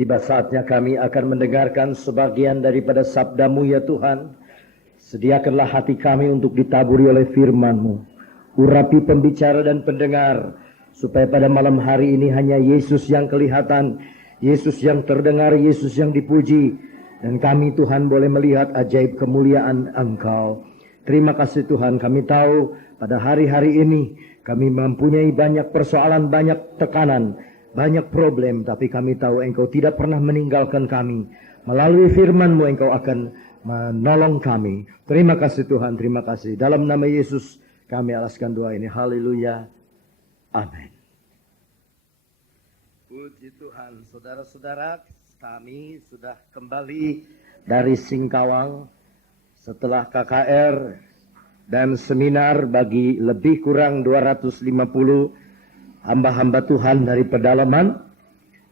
Tiba saatnya kami akan mendengarkan sebagian daripada sabda-Mu ya Tuhan. Sediakanlah hati kami untuk ditaburi oleh firman-Mu. Urapi pembicara dan pendengar, supaya pada malam hari ini hanya Yesus yang kelihatan, Yesus yang terdengar, Yesus yang dipuji. Dan kami Tuhan boleh melihat ajaib kemuliaan Engkau. Terima kasih Tuhan, kami tahu pada hari-hari ini kami mempunyai banyak persoalan, banyak tekanan, banyak problem, tapi kami tahu Engkau tidak pernah meninggalkan kami. Melalui firman-Mu Engkau akan menolong kami. Terima kasih Tuhan, terima kasih. Dalam nama Yesus kami alaskan doa ini. Haleluya. Amin. Puji Tuhan, saudara-saudara, kami sudah kembali dari Singkawang setelah KKR dan seminar bagi lebih kurang 250 hamba-hamba Tuhan dari pedalaman,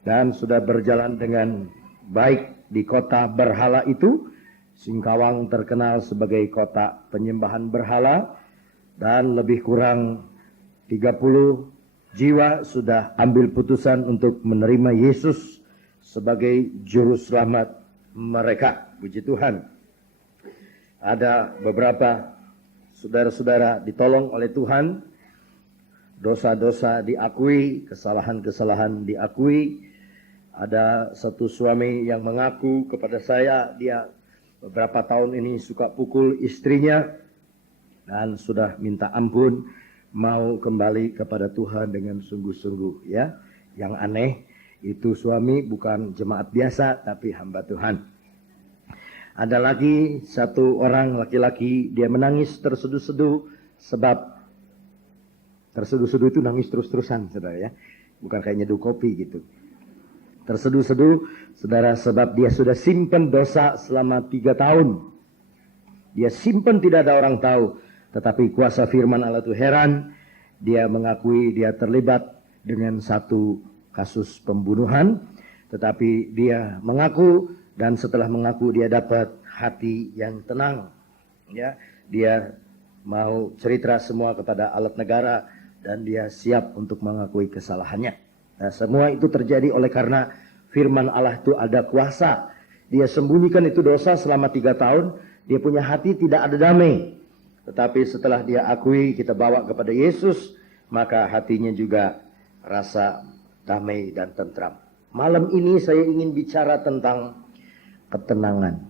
dan sudah berjalan dengan baik di kota berhala itu. Singkawang terkenal sebagai kota penyembahan berhala, dan lebih kurang 30 jiwa sudah ambil putusan untuk menerima Yesus sebagai juru selamat mereka. Puji Tuhan. Ada beberapa saudara-saudara ditolong oleh Tuhan. Dosa-dosa diakui, kesalahan-kesalahan diakui. Ada satu suami yang mengaku kepada saya, dia beberapa tahun ini suka pukul istrinya dan sudah minta ampun, mau kembali kepada Tuhan dengan sungguh-sungguh ya. Yang aneh itu suami bukan jemaat biasa tapi hamba Tuhan. Ada lagi satu orang laki-laki, dia menangis terseduh-seduh, sebab terseduh-seduh itu nangis terus-terusan saudara ya. Bukan kayak nyeduh kopi gitu. Terseduh-seduh saudara, sebab dia sudah simpan dosa selama 3 tahun. Dia simpan, tidak ada orang tahu. Tetapi kuasa firman Allah itu heran. Dia mengakui dia terlibat dengan satu kasus pembunuhan. Tetapi dia mengaku, dan setelah mengaku dia dapat hati yang tenang. Ya, dia mau cerita semua kepada alat negara dan dia siap untuk mengakui kesalahannya. Nah, semua itu terjadi oleh karena firman Allah itu ada kuasa. Dia sembunyikan itu dosa selama 3 tahun. Dia punya hati tidak ada damai. Tetapi setelah dia akui, kita bawa kepada Yesus, maka hatinya juga rasa damai dan tentram. Malam ini saya ingin bicara tentang ketenangan.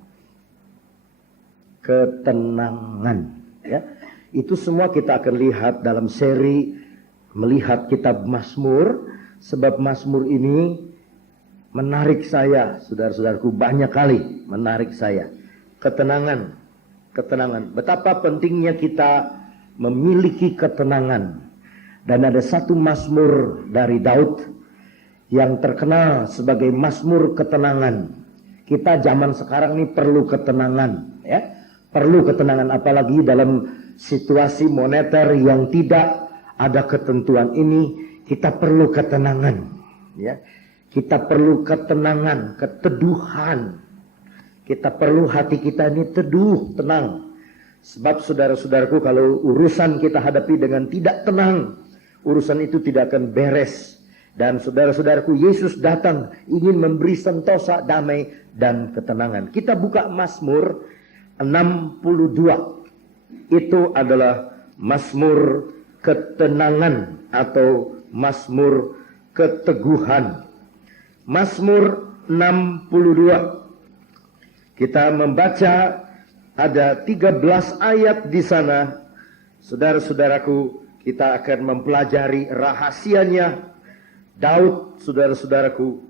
Ketenangan. Ya. Itu semua kita akan lihat dalam seri melihat kitab Mazmur. Sebab Mazmur ini menarik saya, saudara-saudaraku, banyak kali menarik saya. Ketenangan, ketenangan. Betapa pentingnya kita memiliki ketenangan. Dan ada satu Mazmur dari Daud yang terkenal sebagai Mazmur ketenangan. Kita zaman sekarang ini perlu ketenangan, ya. Perlu ketenangan, apalagi dalam situasi moneter yang tidak ada ketentuan ini. Kita perlu ketenangan, ya. Kita perlu ketenangan, keteduhan. Kita perlu hati kita ini teduh, tenang. Sebab saudara-saudaraku, kalau urusan kita hadapi dengan tidak tenang, urusan itu tidak akan beres. Dan saudara-saudaraku, Yesus datang ingin memberi sentosa, damai, dan ketenangan. Kita buka Mazmur 62. Itu adalah Mazmur ketenangan atau Mazmur keteguhan. Mazmur 62. Kita membaca ada 13 ayat di sana. Saudara-saudaraku, kita akan mempelajari rahasianya. Daud, saudara-saudaraku,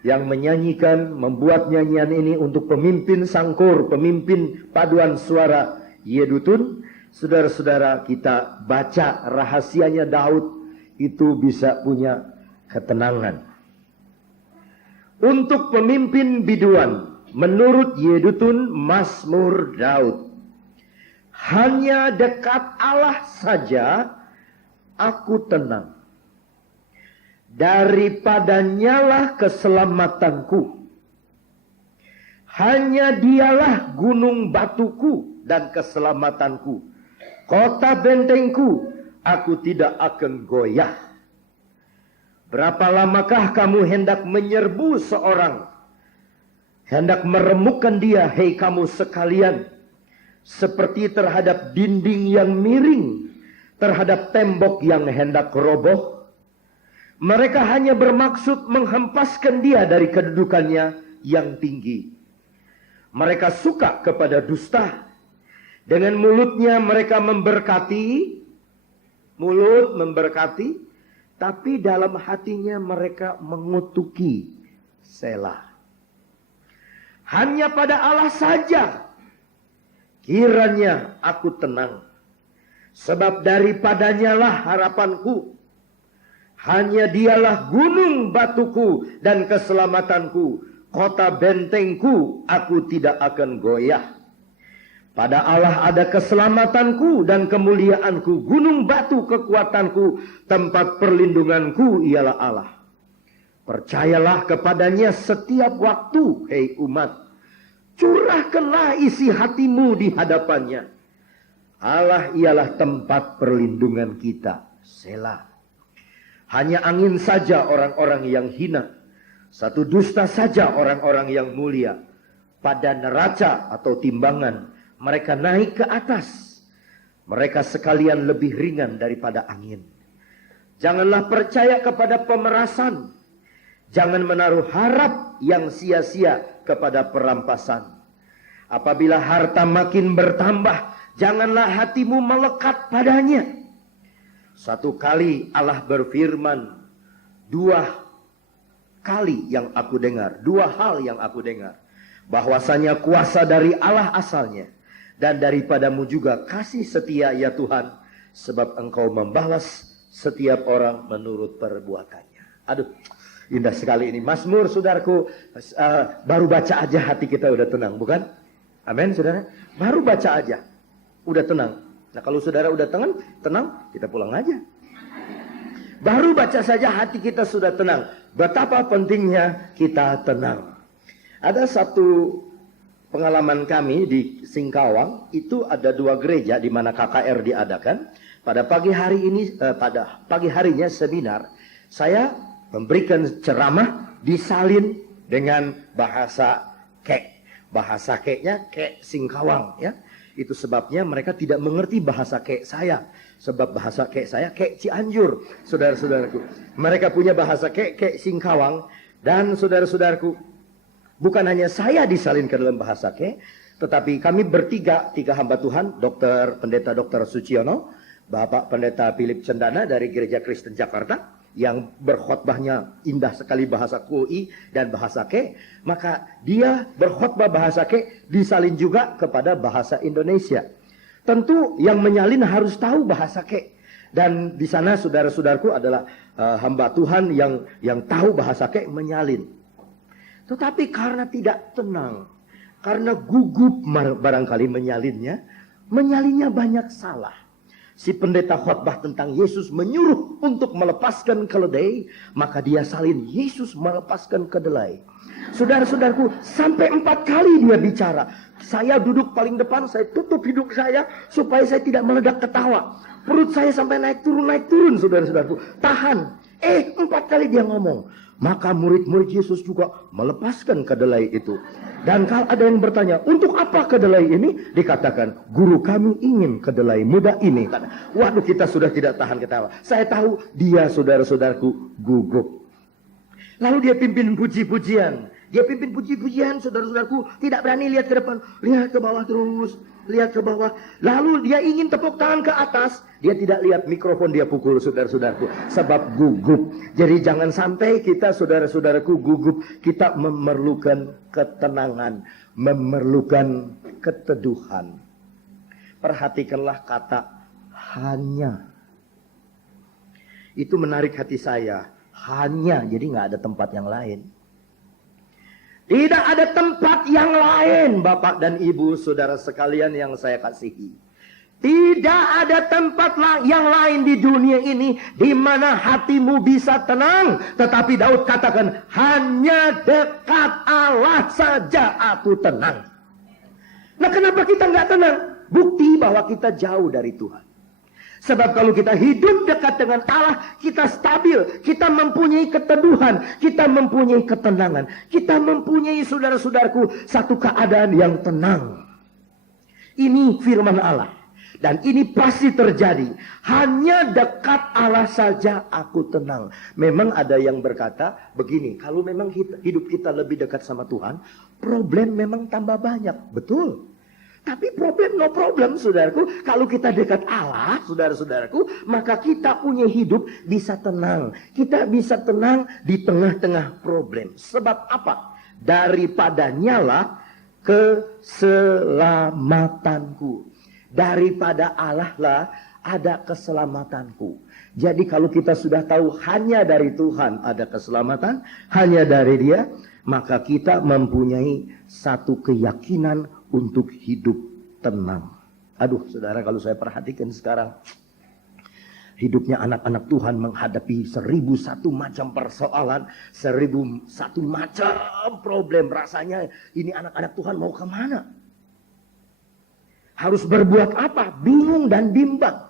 yang menyanyikan, membuat nyanyian ini untuk pemimpin sangkur, pemimpin paduan suara Yedutun. Saudara-saudara, kita baca rahasianya Daud itu bisa punya ketenangan. Untuk pemimpin biduan, menurut Yedutun, Mazmur Daud. Hanya dekat Allah saja aku tenang. Daripadanyalah keselamatanku. Hanya dialah gunung batuku dan keselamatanku. Kota bentengku, aku tidak akan goyah. Berapa lamakah kamu hendak menyerbu seorang, hendak meremukkan dia, hei kamu sekalian, seperti terhadap dinding yang miring, terhadap tembok yang hendak roboh? Mereka hanya bermaksud menghempaskan dia dari kedudukannya yang tinggi. Mereka suka kepada dusta. Dengan mulutnya mereka memberkati, mulut memberkati, tapi dalam hatinya mereka mengutuki. Selah. Hanya pada Allah saja kiranya aku tenang, sebab daripadanya lah harapanku. Hanya dialah gunung batuku dan keselamatanku, kota bentengku, aku tidak akan goyah. Pada Allah ada keselamatanku dan kemuliaanku, gunung batu kekuatanku, tempat perlindunganku ialah Allah. Percayalah kepadanya setiap waktu, hei umat. Curahkanlah isi hatimu di hadapannya. Allah ialah tempat perlindungan kita. Selah. Hanya angin saja orang-orang yang hina. Satu dusta saja orang-orang yang mulia. Pada neraca atau timbangan, mereka naik ke atas. Mereka sekalian lebih ringan daripada angin. Janganlah percaya kepada pemerasan. Jangan menaruh harap yang sia-sia kepada perampasan. Apabila harta makin bertambah, janganlah hatimu melekat padanya. Satu kali Allah berfirman, dua kali yang aku dengar, dua hal yang aku dengar, bahwasanya kuasa dari Allah asalnya, dan daripadamu juga kasih setia ya Tuhan, sebab engkau membalas setiap orang menurut perbuatannya. Aduh, indah sekali ini. Mazmur, saudaraku, baru baca aja hati kita udah tenang, bukan? Amin, saudara. Baru baca aja, udah tenang. Nah, kalau saudara udah tenang, kita pulang aja. Baru baca saja hati kita sudah tenang. Betapa pentingnya kita tenang. Ada satu pengalaman kami di Singkawang, itu ada dua gereja di mana KKR diadakan. Pada pagi hari ini, pada pagi harinya seminar, saya memberikan ceramah disalin dengan bahasa kek. Bahasa keknya kek Singkawang, ya. Itu sebabnya mereka tidak mengerti bahasa kek saya. Sebab bahasa kek saya kek Cianjur, saudara-saudaraku. Mereka punya bahasa kek Singkawang. Dan saudara-saudaraku, bukan hanya saya disalin ke dalam bahasa kek, tetapi kami tiga hamba Tuhan, Pendeta Dr. Suciono, Bapak Pendeta Philip Cendana dari Gereja Kristen Jakarta, yang berkhotbahnya indah sekali bahasa Kui dan bahasa Ke, maka dia berkhotbah bahasa Ke disalin juga kepada bahasa Indonesia. Tentu yang menyalin harus tahu bahasa Ke. Dan di sana saudara-saudaraku adalah hamba Tuhan yang tahu bahasa Ke menyalin. Tetapi karena tidak tenang, karena gugup barangkali menyalinnya banyak salah. Si pendeta khotbah tentang Yesus menyuruh untuk melepaskan keledai, maka dia salin Yesus melepaskan kedelai. Saudara-saudaraku, sampai 4 kali dia bicara. Saya duduk paling depan, saya tutup hidung saya supaya saya tidak meledak ketawa. Perut saya sampai naik turun, saudara-saudaraku. Tahan. 4 kali dia ngomong. Maka murid-murid Yesus juga melepaskan kedelai itu. Dan kalau ada yang bertanya, untuk apa kedelai ini? Dikatakan, guru kami ingin kedelai muda ini. Waduh, kita sudah tidak tahan ketawa. Saya tahu dia, saudara-saudaraku, gugup. Lalu dia pimpin puji-pujian. Saudara-saudaraku, tidak berani lihat ke depan. Lihat ke bawah terus. Lihat ke bawah. Lalu dia ingin tepuk tangan ke atas. Dia tidak lihat mikrofon, dia pukul, saudara-saudaraku. Sebab gugup. Jadi jangan sampai kita, saudara-saudaraku, gugup. Kita memerlukan ketenangan. Memerlukan keteduhan. Perhatikanlah kata hanya. Itu menarik hati saya. Hanya, jadi nggak ada tempat yang lain. Tidak ada tempat yang lain, Bapak dan Ibu, saudara sekalian yang saya kasihi. Tidak ada tempat yang lain di dunia ini di mana hatimu bisa tenang. Tetapi Daud katakan, hanya dekat Allah saja aku tenang. Nah, kenapa kita nggak tenang? Bukti bahwa kita jauh dari Tuhan. Sebab kalau kita hidup dekat dengan Allah, kita stabil, kita mempunyai keteduhan, kita mempunyai ketenangan, kita mempunyai, saudara-saudaraku, satu keadaan yang tenang. Ini firman Allah. Dan ini pasti terjadi. Hanya dekat Allah saja aku tenang. Memang ada yang berkata begini, kalau memang hidup kita lebih dekat sama Tuhan, problem memang tambah banyak. Betul. Tapi problem no problem, saudaraku. Kalau kita dekat Allah, saudara-saudaraku, maka kita punya hidup bisa tenang. Kita bisa tenang di tengah-tengah problem. Sebab apa? Daripada nyala keselamatanku. Daripada Allah lah ada keselamatanku. Jadi kalau kita sudah tahu hanya dari Tuhan ada keselamatan, hanya dari Dia, maka kita mempunyai satu keyakinan untuk hidup tenang. Aduh, saudara, kalau saya perhatikan sekarang, hidupnya anak-anak Tuhan menghadapi 1001 macam persoalan, 1001 macam problem. Rasanya ini anak-anak Tuhan mau kemana? Harus berbuat apa? Bingung dan bimbang.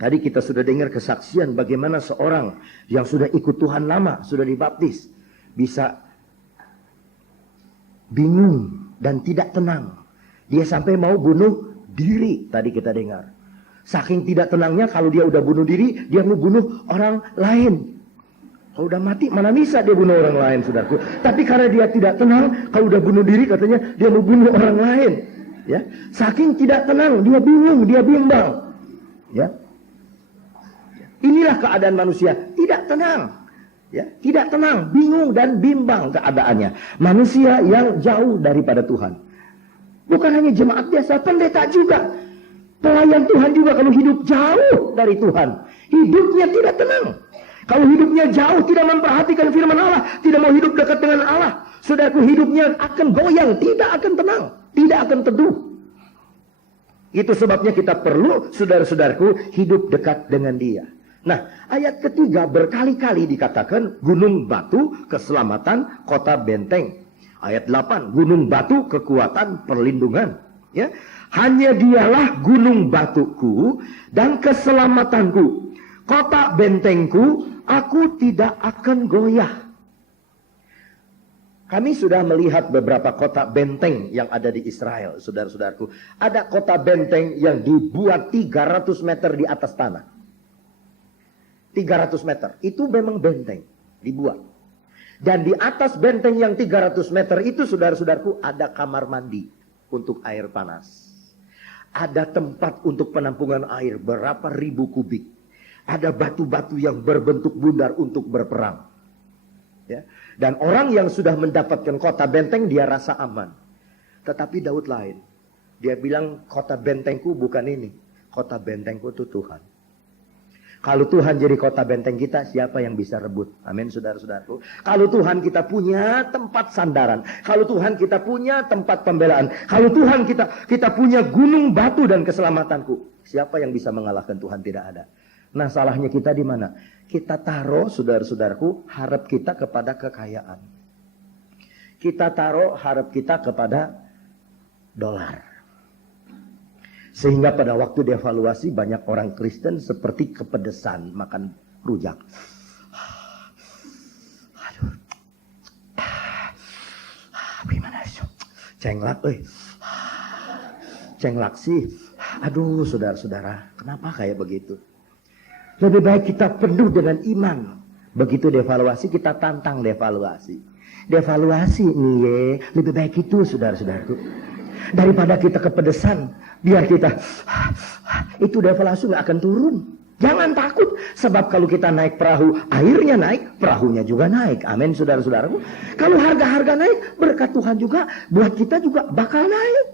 Tadi kita sudah dengar kesaksian bagaimana seorang yang sudah ikut Tuhan lama, sudah dibaptis, bisa bingung dan tidak tenang. Dia sampai mau bunuh diri, tadi kita dengar. Saking tidak tenangnya, kalau dia udah bunuh diri, dia mau bunuh orang lain. Kalau udah mati, mana bisa dia bunuh orang lain, saudaraku. Tapi karena dia tidak tenang, kalau udah bunuh diri, katanya dia mau bunuh orang lain. Ya, saking tidak tenang, dia bingung, dia bimbang. Ya, inilah keadaan manusia, tidak tenang. Ya, tidak tenang, bingung dan bimbang keadaannya. Manusia yang jauh daripada Tuhan. Bukan hanya jemaat biasa, pendeta juga. Pelayan Tuhan juga kalau hidup jauh dari Tuhan, hidupnya tidak tenang. Kalau hidupnya jauh, tidak memperhatikan firman Allah, tidak mau hidup dekat dengan Allah, saudaraku, hidupnya akan goyang, tidak akan tenang, tidak akan teduh. Itu sebabnya kita perlu, saudara-saudaraku, hidup dekat dengan Dia. Nah, ayat ketiga berkali-kali dikatakan gunung batu, keselamatan, kota benteng. Ayat 8, gunung batu, kekuatan, perlindungan. Ya, hanya Dialah gunung batuku dan keselamatanku, kota bentengku, aku tidak akan goyah. Kami sudah melihat beberapa kota benteng yang ada di Israel, saudara-saudaraku. Ada kota benteng yang dibuat 300 meter di atas tanah. 300 meter, itu memang benteng, dibuat. Dan di atas benteng yang 300 meter itu, saudara-saudaraku, ada kamar mandi untuk air panas. Ada tempat untuk penampungan air berapa ribu kubik. Ada batu-batu yang berbentuk bundar untuk berperang. Ya. Dan orang yang sudah mendapatkan kota benteng, dia rasa aman. Tetapi Daud lain. Dia bilang, kota bentengku bukan ini. Kota bentengku itu Tuhan. Kalau Tuhan jadi kota benteng kita, siapa yang bisa rebut? Amin, saudara-saudaraku. Kalau Tuhan kita punya tempat sandaran, kalau Tuhan kita punya tempat pembelaan, kalau Tuhan kita punya gunung batu dan keselamatanku, siapa yang bisa mengalahkan Tuhan? Tidak ada. Nah, salahnya kita di mana? Kita taruh, saudara-saudaraku, harap kita kepada kekayaan. Kita taruh harap kita kepada dolar. Sehingga pada waktu dievaluasi, banyak orang Kristen seperti kepedesan makan rujak. Aduh. Gimana sih? Cenglak, cenglak sih. Aduh, saudara-saudara, kenapa kayak begitu? Lebih baik kita penuh dengan iman. Begitu dievaluasi, kita tantang dievaluasi. Dievaluasi nih, lebih baik itu, saudara-saudaraku. Daripada kita kepedesan, biar kita itu dievaluasi nggak akan turun. Jangan takut, sebab kalau kita naik perahu, airnya naik, perahunya juga naik. Amin, saudara-saudaraku. Kalau harga-harga naik, berkat Tuhan juga buat kita juga bakal naik.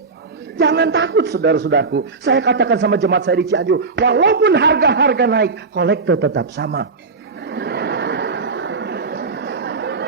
Jangan takut, saudara-saudaraku. Saya katakan sama jemaat saya di Cianjur, walaupun harga-harga naik, kolektor tetap sama.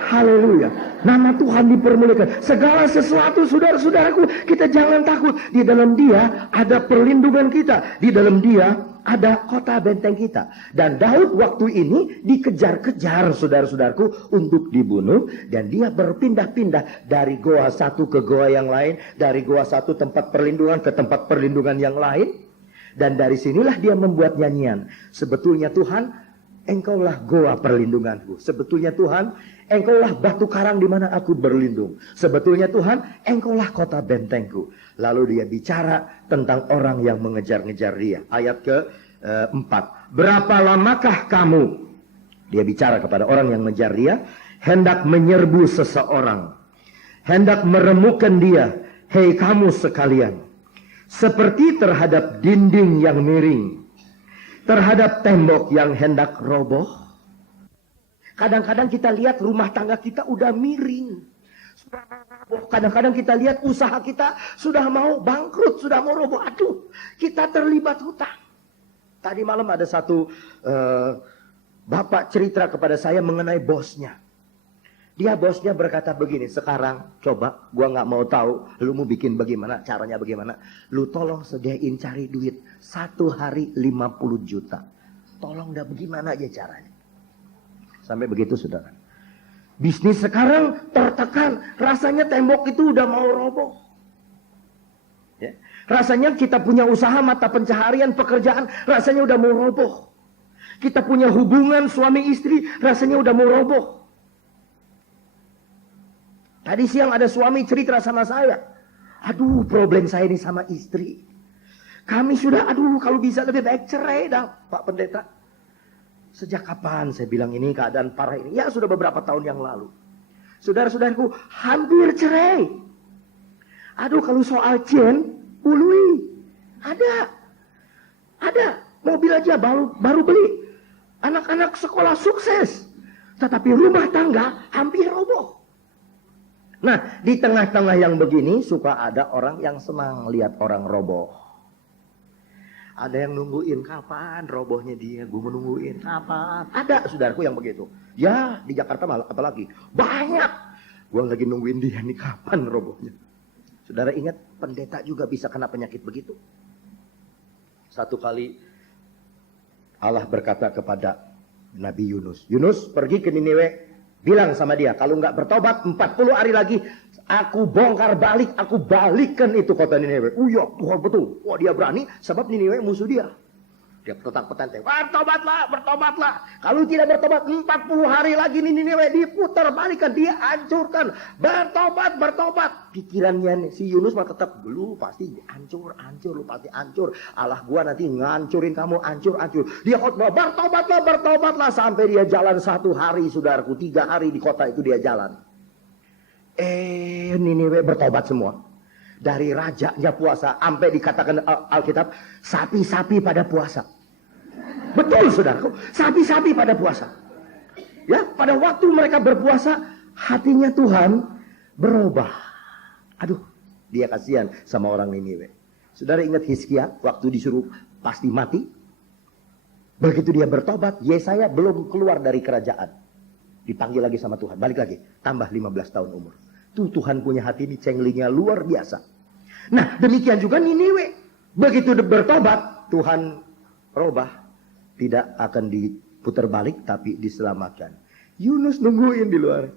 Haleluya. Nama Tuhan dipermuliakan. Segala sesuatu, saudara-saudaraku, kita jangan takut. Di dalam Dia ada perlindungan kita. Di dalam Dia ada kota benteng kita. Dan Daud waktu ini dikejar-kejar, saudara-saudaraku, untuk dibunuh. Dan dia berpindah-pindah dari goa satu ke goa yang lain. Dari goa satu tempat perlindungan ke tempat perlindungan yang lain. Dan dari sinilah dia membuat nyanyian. Sebetulnya Tuhan, Engkaulah goa perlindunganku. Sebetulnya Tuhan, Engkaulah batu karang di mana aku berlindung. Sebetulnya Tuhan, Engkaulah kota bentengku. Lalu dia bicara tentang orang yang mengejar-ngejar dia. Ayat ke-4. Berapa lamakah kamu? Dia bicara kepada orang yang mengejar dia. Hendak menyerbu seseorang. Hendak meremukkan dia. Hei kamu sekalian. Seperti terhadap dinding yang miring. Terhadap tembok yang hendak roboh. Kadang-kadang kita lihat rumah tangga kita udah miring. Kadang-kadang kita lihat usaha kita sudah mau bangkrut, sudah mau roboh. Aduh, kita terlibat hutang. Tadi malam ada satu bapak cerita kepada saya mengenai bosnya. Bosnya berkata begini, sekarang coba gua nggak mau tahu lu mau bikin bagaimana, caranya bagaimana. Lu tolong sediain cari duit 1 hari 50 juta. Tolong dah bagaimana aja caranya. Sampai begitu saudara. Bisnis sekarang tertekan, rasanya tembok itu udah mau roboh. Ya. Rasanya kita punya usaha mata pencaharian pekerjaan, rasanya udah mau roboh. Kita punya hubungan suami istri, rasanya udah mau roboh. Tadi siang ada suami cerita sama saya. Aduh, problem saya ini sama istri. Kami sudah, kalau bisa lebih baik cerai dah, Pak Pendeta. Sejak kapan saya bilang ini keadaan parah ini? Ya sudah beberapa tahun yang lalu. Saudara-saudaraku, hampir cerai. Aduh, kalau soal Jen, ului. Ada. Mobil aja baru beli. Anak-anak sekolah sukses. Tetapi rumah tangga hampir roboh. Nah, di tengah-tengah yang begini suka ada orang yang senang lihat orang roboh. Ada yang nungguin kapan robohnya dia, gue menungguin kapan. Ada saudaraku yang begitu. Ya, di Jakarta malah apalagi banyak. Gue lagi nungguin dia nih kapan robohnya. Saudara ingat pendeta juga bisa kena penyakit begitu. Satu kali Allah berkata kepada Nabi Yunus, Yunus pergi ke Niniwe. Bilang sama dia, kalau nggak bertobat 40 hari lagi, aku bongkar balik, aku balikkan itu kota Niniwe. Iya, Tuhan betul. Wah, dia berani, sebab Niniwe musuh dia. Dia petang-petang, bertobatlah. Kalau tidak bertobat 40 hari lagi Niniwe diputar balikan, dia hancurkan. Bertobat. Pikirannya si Yunus mah tetap, lu pasti hancur, lu pasti hancur. Allah gua nanti ngancurin kamu, hancur. Dia khotbah, bertobatlah. Sampai dia jalan 1 hari, saudaraku. 3 hari di kota itu dia jalan. Niniwe bertobat semua. Dari rajanya puasa, sampai dikatakan Alkitab, sapi-sapi pada puasa. Betul saudaraku, sapi-sapi pada puasa. Ya, pada waktu mereka berpuasa, hatinya Tuhan berubah. Aduh, dia kasihan sama orang Niniwe. Saudara ingat Hizkia waktu disuruh pasti mati? Begitu dia bertobat, Yesaya belum keluar dari kerajaan. Dipanggil lagi sama Tuhan, balik lagi, tambah 15 tahun umur. Tuh Tuhan punya hati ini cenglingnya luar biasa. Nah, demikian juga Niniwe. Begitu bertobat, Tuhan robah. Tidak akan diputar balik, tapi diselamatkan. Yunus nungguin di luar.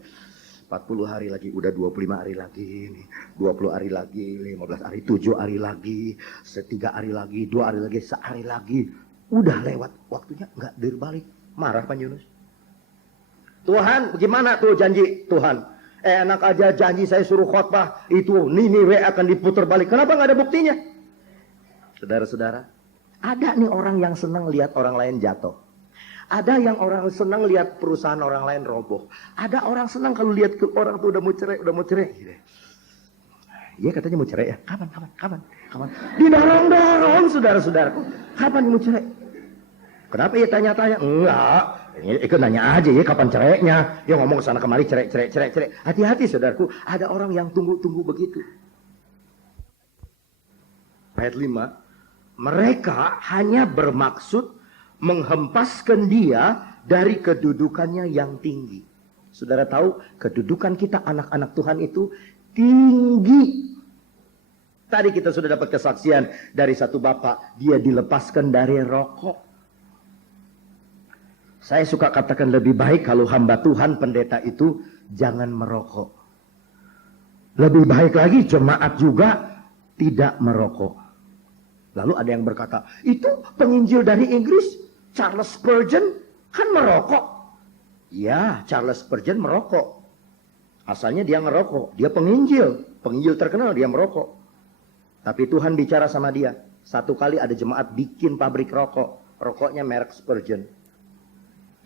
40 hari lagi, udah 25 hari lagi. 20 hari lagi, 15 hari, 7 hari lagi. 3 hari lagi, 2 hari lagi, sehari lagi. Udah lewat waktunya, nggak berbalik. Marah Pak Yunus. Tuhan, bagaimana tuh janji Tuhan? Enak aja janji saya suruh khotbah. Itu Niniwe akan diputar balik. Kenapa nggak ada buktinya? Saudara-saudara. Ada nih orang yang senang lihat orang lain jatuh. Ada yang orang senang lihat perusahaan orang lain roboh. Ada orang senang kalau lihat orang tuh udah mau cerai. Iya katanya mau cerai ya. Kapan? Didorong-dorong saudara-saudaraku. Kapan mau cerai? Kenapa ya tanya-tanya? Enggak. Ikut nanya aja ya kapan cerainya. Ya ngomong kesana kemari cerai. Hati-hati saudaraku. Ada orang yang tunggu-tunggu begitu. Ayat 5. Mereka hanya bermaksud menghempaskan dia dari kedudukannya yang tinggi. Saudara tahu, kedudukan kita anak-anak Tuhan itu tinggi. Tadi kita sudah dapat kesaksian dari satu bapak, dia dilepaskan dari rokok. Saya suka katakan lebih baik kalau hamba Tuhan pendeta itu jangan merokok. Lebih baik lagi jemaat juga tidak merokok. Lalu ada yang berkata, itu penginjil dari Inggris, Charles Spurgeon, kan merokok. Ya, Charles Spurgeon merokok. Asalnya dia ngerokok, dia penginjil terkenal, dia merokok. Tapi Tuhan bicara sama dia. Satu kali ada jemaat bikin pabrik rokok. Rokoknya merek Spurgeon.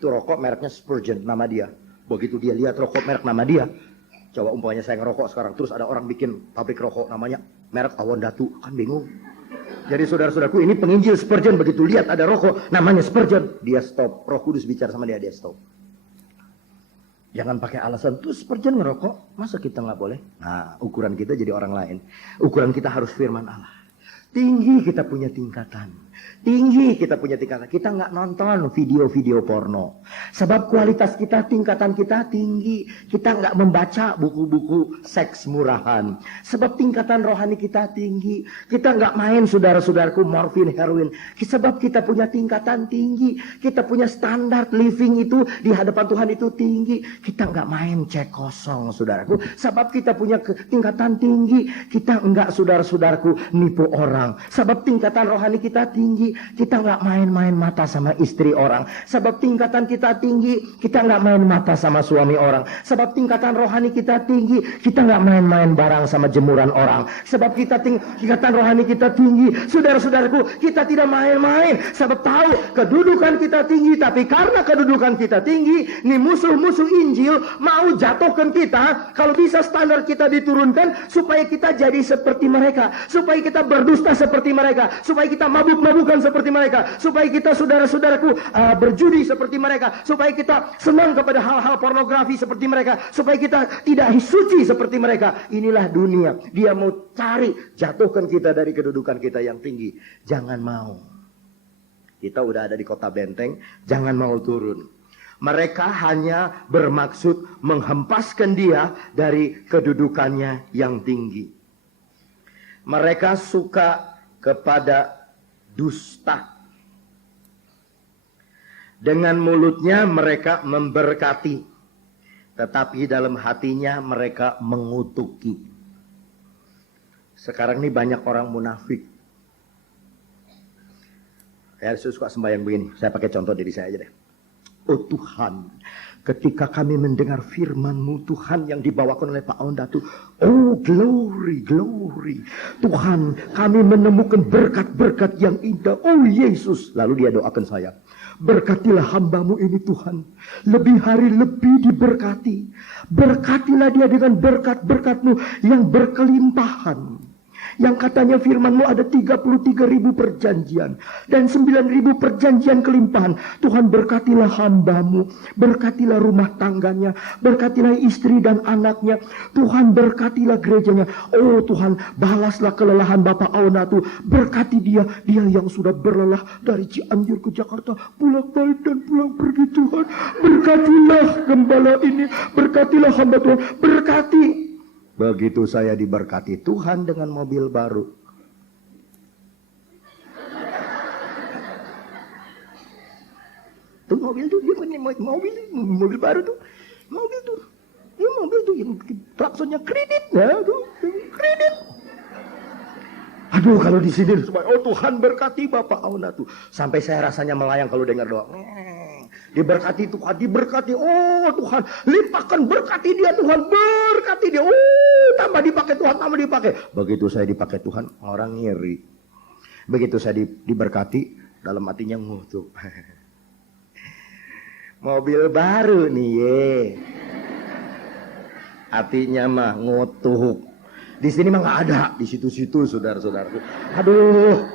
Itu rokok mereknya Spurgeon, nama dia. Begitu dia lihat rokok merek nama dia. Coba umpamanya saya ngerokok sekarang, terus ada orang bikin pabrik rokok namanya merek Awon Datu. Kan bingung. Jadi saudara-saudaraku, ini penginjil Spurgeon begitu lihat ada rokok namanya Spurgeon, dia stop. Roh Kudus bicara sama dia stop. Jangan pakai alasan, tuh Spurgeon ngerokok, masa kita nggak boleh? Nah, ukuran kita jadi orang lain. Ukuran kita harus firman Allah. Tinggi kita punya tingkatan. Tinggi kita punya tingkatan. Kita nggak nonton video-video porno. Sebab kualitas kita, tingkatan kita tinggi. Kita nggak membaca buku-buku seks murahan. Sebab tingkatan rohani kita tinggi. Kita nggak main saudara-saudaraku morfin, heroin. Sebab kita punya tingkatan tinggi. Kita punya standar living itu di hadapan Tuhan itu tinggi. Kita nggak main cek kosong saudaraku. Sebab kita punya tingkatan tinggi. Kita nggak saudara-saudaraku nipu orang. Sebab tingkatan rohani kita tinggi. Kita nggak main-main mata sama istri orang. Sebab tingkatan kita tinggi. Kita nggak main mata sama suami orang. Sebab tingkatan rohani kita tinggi. Kita nggak main-main barang sama jemuran orang. Sebab tingkatan rohani kita tinggi. Saudara-saudaraku, kita tidak main-main. Sebab tahu kedudukan kita tinggi. Tapi karena kedudukan kita tinggi, nih musuh-musuh Injil mau jatuhkan kita. Kalau bisa standar kita diturunkan supaya kita jadi seperti mereka. Supaya kita berdusta seperti mereka. Supaya kita mabuk-mabukan seperti mereka. Supaya kita saudara-saudaraku berjudi seperti mereka. Supaya kita senang kepada hal-hal pornografi seperti mereka. Supaya kita tidak suci seperti mereka. Inilah dunia. Dia mau cari jatuhkan kita dari kedudukan kita yang tinggi. Jangan mau. Kita udah ada di kota benteng. Jangan mau turun. Mereka hanya bermaksud menghempaskan dia dari kedudukannya yang tinggi. Mereka suka kepada dusta. Dengan mulutnya mereka memberkati, tetapi dalam hatinya mereka mengutuki. Sekarang ini banyak orang munafik. Saya suka sembahyang begini. Saya pakai contoh diri saya aja deh. Oh Tuhan, ketika kami mendengar firman-Mu Tuhan yang dibawakan oleh Pak Ondatu, oh glory, glory. Tuhan, kami menemukan berkat-berkat yang indah. Oh Yesus, lalu dia doakan saya. Berkatilah hamba-Mu ini Tuhan. Lebih hari lebih diberkati. Berkatilah dia dengan berkat-berkat-Mu yang berkelimpahan. Yang katanya firman-Mu ada 33.000 perjanjian. Dan 9.000 perjanjian kelimpahan. Tuhan berkatilah hamba-Mu. Berkatilah rumah tangganya. Berkatilah istri dan anaknya. Tuhan berkatilah gerejanya. Oh Tuhan, balaslah kelelahan Bapak Aonatu. Berkati dia. Dia yang sudah berlelah dari Cianjur ke Jakarta. Pulang balik dan pulang pergi Tuhan. Berkatilah gembala ini. Berkatilah hamba Tuhan. Berkati. Begitu saya diberkati Tuhan dengan mobil baru. Tuh mobil tuh, dia punya mobil baru tuh. Mobil tuh. Ya mobil tuh yang klaksonnya kredit ya tuh, kredit. Aduh kalau di sini oh Tuhan berkati Bapak Auna tuh. Sampai saya rasanya melayang kalau dengar doa. Diberkati Tuhan, diberkati. Oh Tuhan, limpahkan berkati dia Tuhan, berkati dia. Oh tambah dipakai Tuhan, tambah dipakai. Begitu saya dipakai Tuhan, orang ngiri. Begitu saya diberkati, dalam hatinya ngutuk. Mobil baru nih ye. Hatinya mah ngutuk. Di sini mah nggak ada, di situ-situ saudara-saudara. Aduh,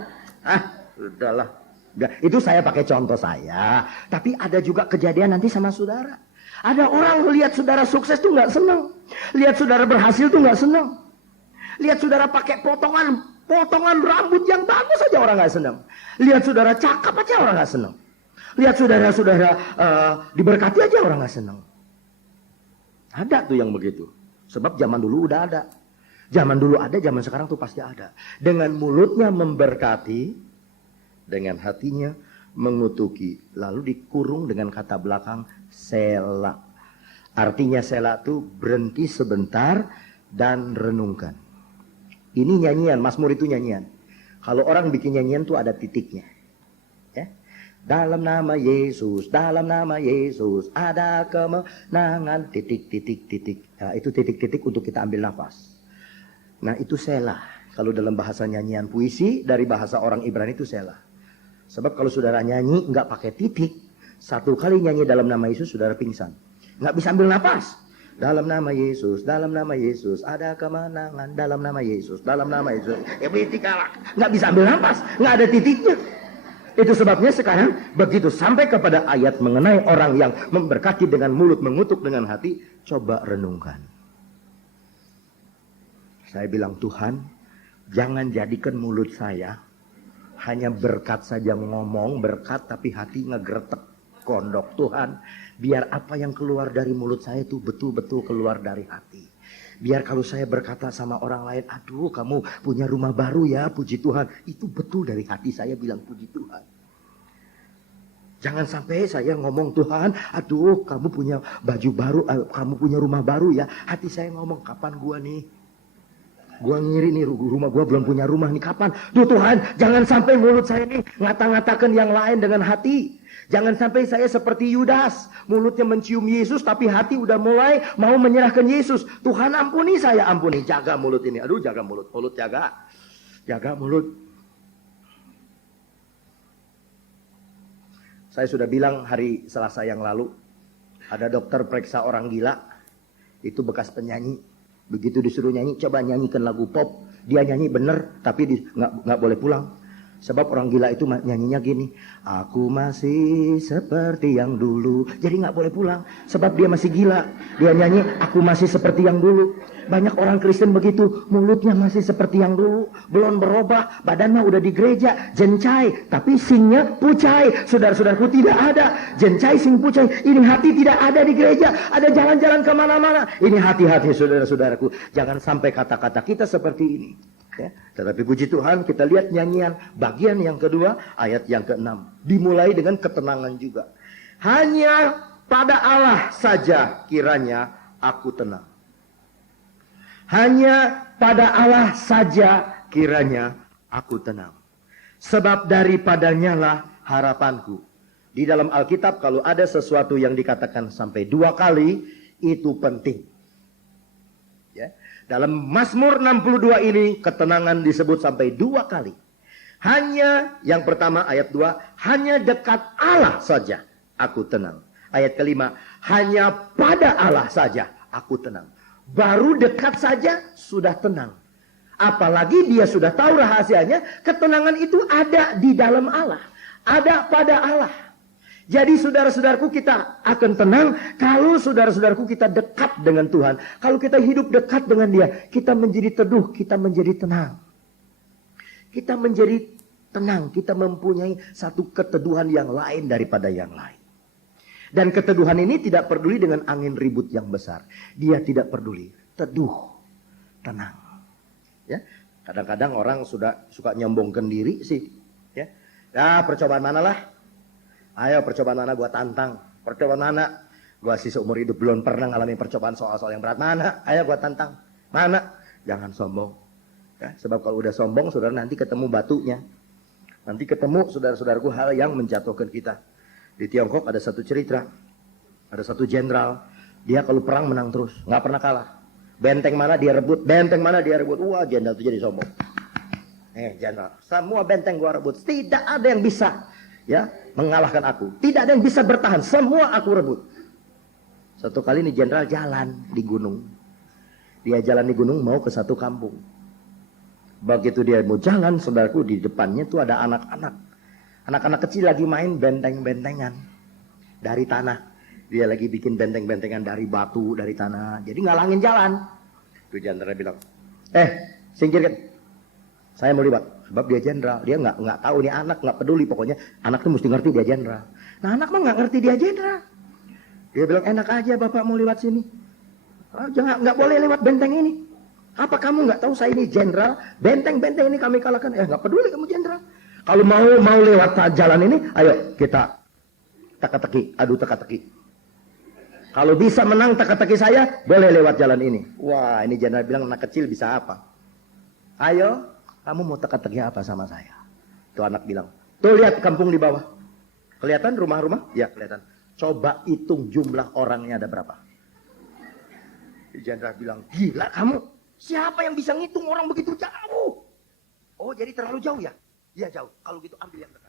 sudahlah. Itu saya pakai contoh saya. Tapi ada juga kejadian nanti sama saudara. Ada orang lihat saudara sukses tuh nggak senang. Lihat saudara berhasil tuh nggak senang. Lihat saudara pakai potongan rambut yang bagus aja orang nggak senang. Lihat saudara cakep aja orang nggak senang. Lihat saudara-saudara diberkati aja orang nggak senang. Ada tuh yang begitu. Sebab zaman dulu udah ada. Zaman dulu ada, zaman sekarang tuh pasti ada. Dengan mulutnya memberkati, dengan hatinya mengutuki. Lalu dikurung dengan kata belakang sela. Artinya sela itu berhenti sebentar dan renungkan. Ini nyanyian, Mazmur itu nyanyian. Kalau orang bikin nyanyian tuh ada titiknya. Ya. Dalam nama Yesus, ada kemenangan, titik. Nah, itu titik-titik untuk kita ambil nafas. Nah, itu selah. Kalau dalam bahasa nyanyian puisi, dari bahasa orang Ibrani itu selah. Sebab kalau saudara nyanyi nggak pakai titik, satu kali nyanyi dalam nama Yesus, saudara pingsan. Nggak bisa ambil nafas. Dalam nama Yesus, ada kemenangan. Dalam nama Yesus. Nggak bisa ambil nafas, nggak ada titiknya. Itu sebabnya sekarang begitu sampai kepada ayat mengenai orang yang memberkati dengan mulut, mengutuk dengan hati, coba renungkan. Saya bilang, Tuhan, jangan jadikan mulut saya hanya berkat saja, ngomong berkat tapi hati ngegertek kondok. Tuhan, biar apa yang keluar dari mulut saya itu betul-betul keluar dari hati. Biar kalau saya berkata sama orang lain, aduh kamu punya rumah baru ya, puji Tuhan. Itu betul dari hati saya bilang puji Tuhan. Jangan sampai saya ngomong, Tuhan, aduh kamu punya baju baru, kamu punya rumah baru ya. Hati saya ngomong, kapan gua nih? Gua ngiri nih, rumah gua belum punya rumah nih, kapan? Duh Tuhan, jangan sampai mulut saya nih ngata-ngatakan yang lain dengan hati. Jangan sampai saya seperti Yudas, mulutnya mencium Yesus tapi hati udah mulai mau menyerahkan Yesus. Tuhan ampuni saya, ampuni. Jaga mulut ini. Aduh, jaga mulut. Mulut jaga. Jaga mulut. Saya sudah bilang hari Selasa yang lalu, ada dokter periksa orang gila. Itu bekas penyanyi. Begitu disuruh nyanyi, coba nyanyikan lagu pop. Dia nyanyi bener, tapi nggak boleh pulang. Sebab orang gila itu nyanyinya gini, aku masih seperti yang dulu. Jadi nggak boleh pulang, sebab dia masih gila. Dia nyanyi, aku masih seperti yang dulu. Banyak orang Kristen begitu, mulutnya masih seperti yang dulu, belum berubah, badannya udah di gereja, jencai, tapi singnya pucai. Saudara-saudaraku, tidak ada jencai sing pucai. Ini hati tidak ada di gereja, ada jalan-jalan kemana-mana. Ini hati-hati saudara-saudaraku, jangan sampai kata-kata kita seperti ini. Ya, tetapi puji Tuhan, kita lihat nyanyian bagian yang kedua, ayat yang ke-6. Dimulai dengan ketenangan juga. Hanya pada Allah saja kiranya aku tenang. Hanya pada Allah saja kiranya aku tenang. Sebab daripadanya lah harapanku. Di dalam Alkitab kalau ada sesuatu yang dikatakan sampai 2 kali, itu penting. Ya. Dalam Mazmur 62 ini ketenangan disebut sampai 2 kali. Hanya yang pertama ayat 2, hanya dekat Allah saja aku tenang. Ayat kelima, hanya pada Allah saja aku tenang. Baru dekat saja sudah tenang. Apalagi dia sudah tahu rahasianya, ketenangan itu ada di dalam Allah. Ada pada Allah. Jadi saudara-saudaraku, kita akan tenang kalau saudara-saudaraku kita dekat dengan Tuhan. Kalau kita hidup dekat dengan Dia, kita menjadi teduh, kita menjadi tenang. Kita menjadi tenang, kita mempunyai satu keteduhan yang lain daripada yang lain. Dan keteduhan ini tidak peduli dengan angin ribut yang besar. Dia tidak peduli, teduh, tenang. Ya, kadang-kadang orang suka nyombongkan diri sih. Ya, percobaan mana lah? Ayo percobaan mana gua tantang. Percobaan mana? Gua sih seumur hidup belum pernah ngalamin percobaan soal-soal yang berat. Mana? Ayo gua tantang. Mana? Jangan sombong. Ya, sebab kalau udah sombong, saudara nanti ketemu batunya. Nanti ketemu saudara-saudaraku hal yang menjatuhkan kita. Di Tiongkok ada satu cerita. Ada satu jenderal. Dia kalau perang menang terus. Nggak pernah kalah. Benteng mana dia rebut. Benteng mana dia rebut. Wah, jenderal itu jadi sombong. Jenderal. Semua benteng gua rebut. Tidak ada yang bisa mengalahkan aku. Tidak ada yang bisa bertahan. Semua aku rebut. Satu kali nih jenderal jalan di gunung. Dia jalan di gunung mau ke satu kampung. Begitu dia mau jalan, saudaraku, di depannya tuh ada anak-anak. Anak-anak kecil lagi main benteng-bentengan dari tanah. Dia lagi bikin benteng-bentengan dari batu, dari tanah. Jadi ngalangin jalan. Tuh jenderal bilang, singkirkan. Saya mau libat. Sebab dia jenderal, dia nggak tahu nih anak, nggak peduli, pokoknya anak tuh mesti ngerti dia jenderal. Nah anak mah nggak ngerti dia jenderal. Dia bilang, enak aja bapak mau lewat sini. Jangan, nggak boleh lewat benteng ini. Apa kamu nggak tahu saya ini jenderal? Benteng-benteng ini kami kalahkan. Nggak peduli kamu jenderal. Kalau mau lewat jalan ini, ayo kita teka-teki, adu teka-teki. Kalau bisa menang teka-teki saya, boleh lewat jalan ini. Wah, ini jenderal bilang anak kecil bisa apa? Ayo Kamu mau teka-teki apa sama saya? Tuh anak bilang, tuh lihat kampung di bawah. Kelihatan rumah-rumah? Ya kelihatan. Coba hitung jumlah orangnya ada berapa. Jenderal bilang, gila kamu. Siapa yang bisa ngitung orang begitu jauh? Oh jadi terlalu jauh ya? Iya jauh. Kalau gitu ambil yang dekat.